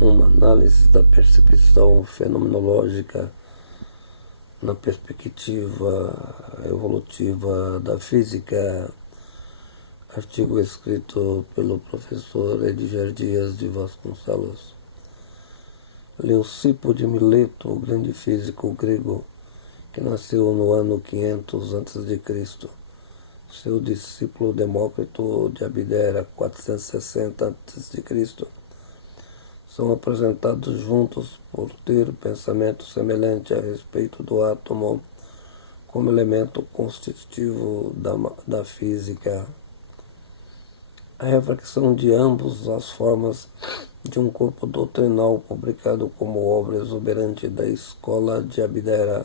Uma análise da percepção fenomenológica na perspectiva evolutiva da física, artigo escrito pelo professor Edgar Dias de Vasconcelos. Leucipo de Mileto, o grande físico grego, que nasceu no ano 500 a.C., seu discípulo Demócrito de Abdera, 460 a.C., são apresentados juntos por ter pensamento semelhante a respeito do átomo como elemento constitutivo da física. A reflexão de ambos as formas de um corpo doutrinal publicado como obra exuberante da escola de Abdera,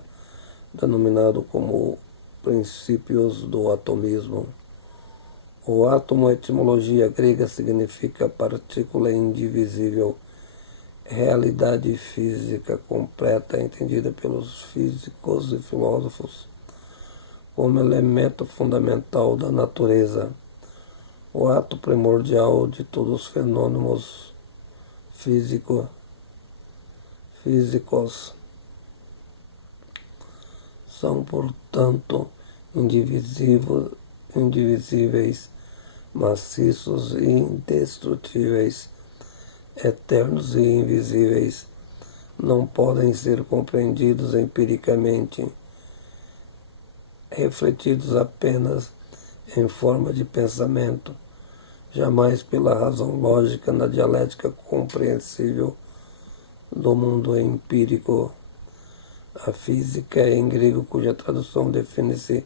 denominado como Princípios do Atomismo. O átomo, etimologia grega, significa partícula indivisível, realidade física completa, entendida pelos físicos e filósofos como elemento fundamental da natureza, o ato primordial de todos os fenômenos físicos. São, portanto, indivisíveis, maciços e indestrutíveis, eternos e invisíveis, não podem ser compreendidos empiricamente, refletidos apenas em forma de pensamento, jamais pela razão lógica na dialética compreensível do mundo empírico. A física em grego, cuja tradução define-se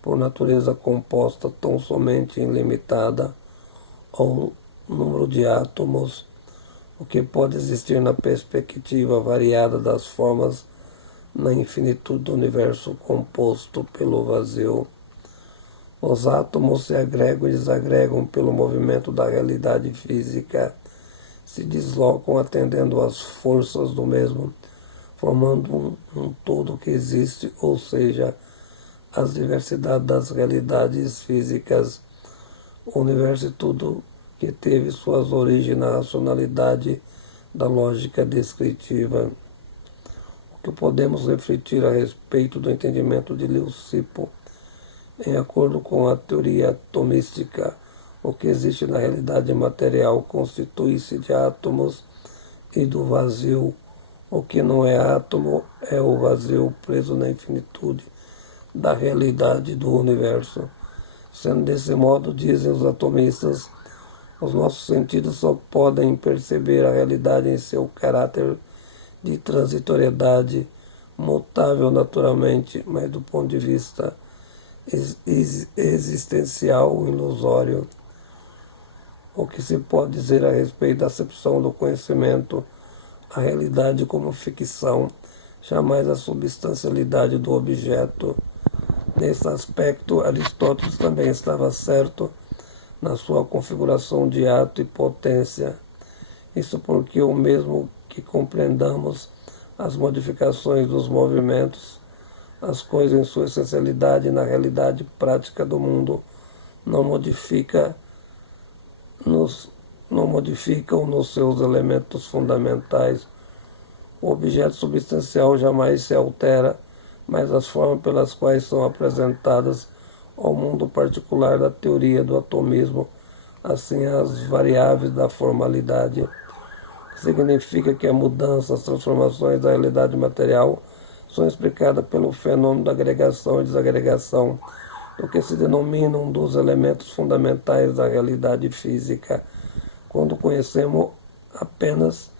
por natureza composta tão somente ilimitada ao número de átomos, o que pode existir na perspectiva variada das formas na infinitude do universo composto pelo vazio. Os átomos se agregam e desagregam pelo movimento da realidade física, se deslocam atendendo às forças do mesmo, formando um todo que existe, ou seja, as diversidades das realidades físicas, o universo e tudo que teve suas origens na racionalidade da lógica descritiva. O que podemos refletir a respeito do entendimento de Leucipo, em acordo com a teoria atomística, o que existe na realidade material constitui-se de átomos e do vazio. O que não é átomo é o vazio preso na infinitude da realidade do universo. Sendo desse modo, dizem os atomistas, os nossos sentidos só podem perceber a realidade em seu caráter de transitoriedade, mutável naturalmente, mas do ponto de vista existencial ilusório. O que se pode dizer a respeito da acepção do conhecimento, a realidade como ficção, jamais a substancialidade do objeto. Nesse aspecto, Aristóteles também estava certo na sua configuração de ato e potência. Isso porque o mesmo que compreendamos as modificações dos movimentos, as coisas em sua essencialidade na realidade prática do mundo não modificam nos seus elementos fundamentais. O objeto substancial jamais se altera, mas as formas pelas quais são apresentadas ao mundo particular da teoria do atomismo, assim as variáveis da formalidade, significa que a mudança, as transformações da realidade material são explicadas pelo fenômeno da agregação e desagregação, do que se denomina um dos elementos fundamentais da realidade física. Quando conhecemos apenas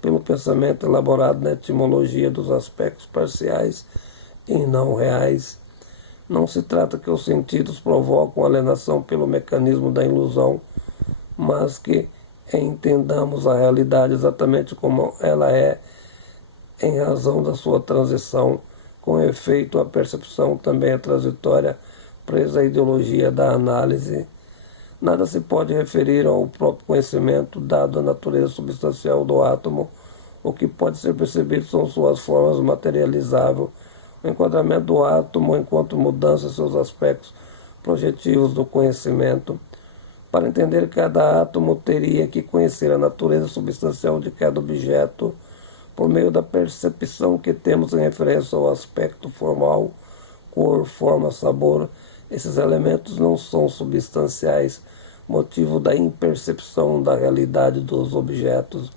pelo pensamento elaborado na etimologia dos aspectos parciais e não reais, não se trata que os sentidos provocam alienação pelo mecanismo da ilusão, mas que entendamos a realidade exatamente como ela é, em razão da sua transição. Com efeito, a percepção também é transitória, presa à ideologia da análise. Nada se pode referir ao próprio conhecimento, dado a natureza substancial do átomo. O que pode ser percebido são suas formas materializáveis, o enquadramento do átomo enquanto mudança em seus aspectos projetivos do conhecimento. Para entender cada átomo, teria que conhecer a natureza substancial de cada objeto, por meio da percepção que temos em referência ao aspecto formal, cor, forma, sabor. Esses elementos não são substanciais, motivo da impercepção da realidade dos objetos.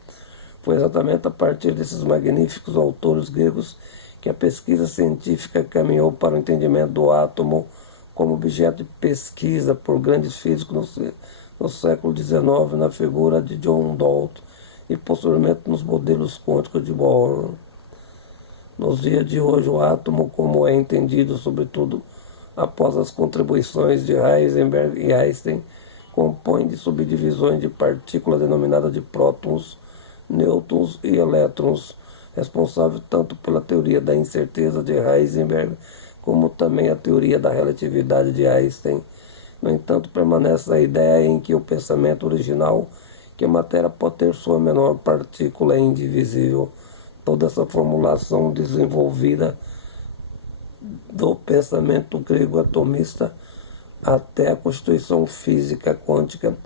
Foi exatamente a partir desses magníficos autores gregos que a pesquisa científica caminhou para o entendimento do átomo como objeto de pesquisa por grandes físicos no século XIX, na figura de John Dalton e posteriormente nos modelos quânticos de Bohr. Nos dias de hoje, o átomo, como é entendido, sobretudo após as contribuições de Heisenberg e Einstein, compõe de subdivisões de partículas denominadas de prótons, nêutrons e elétrons, responsável tanto pela teoria da incerteza de Heisenberg como também a teoria da relatividade de Einstein. No entanto, permanece a ideia em que o pensamento original, que a matéria pode ter sua menor partícula, é indivisível. Toda essa formulação desenvolvida do pensamento grego atomista até a constituição física quântica,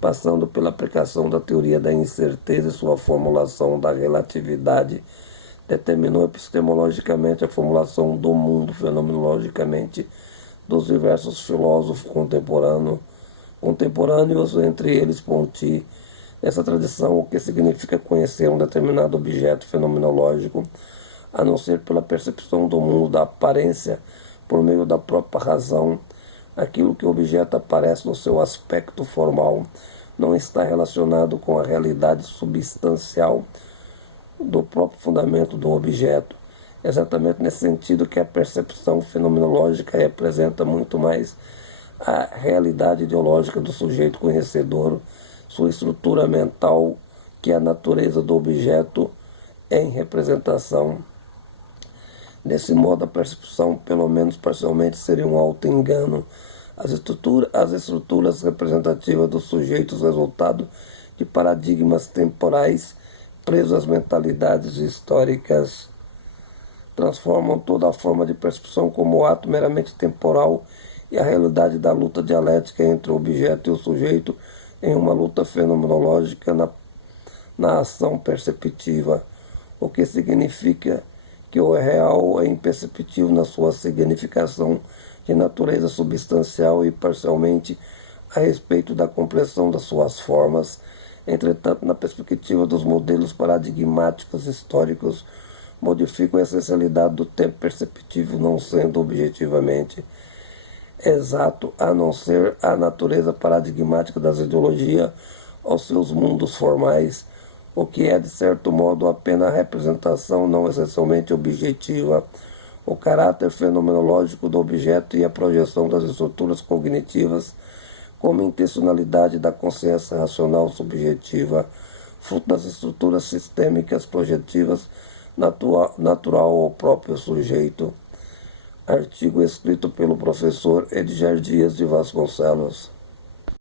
passando pela aplicação da teoria da incerteza e sua formulação da relatividade, determinou epistemologicamente a formulação do mundo fenomenologicamente dos diversos filósofos contemporâneos, entre eles Ponty. Nessa tradição, o que significa conhecer um determinado objeto fenomenológico, a não ser pela percepção do mundo da aparência, por meio da própria razão. Aquilo que o objeto aparece no seu aspecto formal não está relacionado com a realidade substancial do próprio fundamento do objeto. Exatamente nesse sentido que a percepção fenomenológica representa muito mais a realidade ideológica do sujeito conhecedor, sua estrutura mental, que a natureza do objeto em representação. Desse modo, a percepção, pelo menos parcialmente, seria um auto-engano. As estruturas representativas dos sujeitos, resultado de paradigmas temporais presos às mentalidades históricas, transformam toda a forma de percepção como ato meramente temporal e a realidade da luta dialética entre o objeto e o sujeito em uma luta fenomenológica na ação perceptiva, o que significa que o real é imperceptível na sua significação de natureza substancial e parcialmente a respeito da compreensão das suas formas. Entretanto, na perspectiva dos modelos paradigmáticos históricos, modificam a essencialidade do tempo perceptível, não sendo objetivamente exato, a não ser a natureza paradigmática das ideologias aos seus mundos formais, o que é, de certo modo, apenas a representação não essencialmente objetiva, o caráter fenomenológico do objeto e a projeção das estruturas cognitivas como intencionalidade da consciência racional subjetiva, fruto das estruturas sistêmicas projetivas natural ao próprio sujeito. Artigo escrito pelo professor Edgar Dias de Vasconcelos.